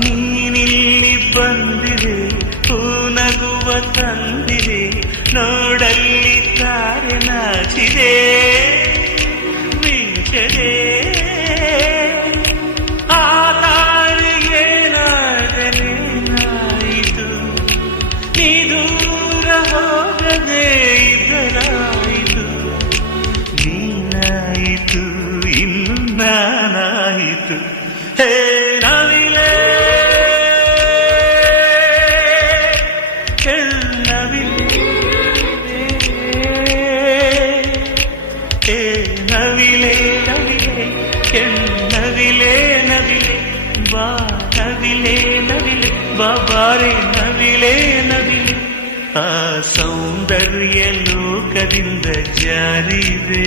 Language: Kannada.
ನೀನಿಲ್ಲಿ ಬಂದಿದೆ ನಗುವ ತಂದಿದೆ ನೋಡಲ್ಲಿ ತಾರೆ ನಾಚಿದೆ ಮಿಂಚದೆ ಆ ತಾರಿಗೆ ನಾಯಿತು ನೀ ದೂರ ಹೋಗದೆ ಇದರಾಯಿತು ನೀನಾಯಿತು ಇನ್ನು ನಾನಾಯಿತು ಹೇ ನವಿಲೆ ನವಿಲೆ ನವಿಲೆ ನವಿಲೆ ನವಿಲೆ ಬಾ ನವಿಲೆ ನವಿಲೆ ಬಾಬಾರೆ ನವಿಲೆ ನವಿಲೆ ಆ ಸೌಂದರ್ಯ ಲೋಕದಿಂದ ಜಾರಿದೆ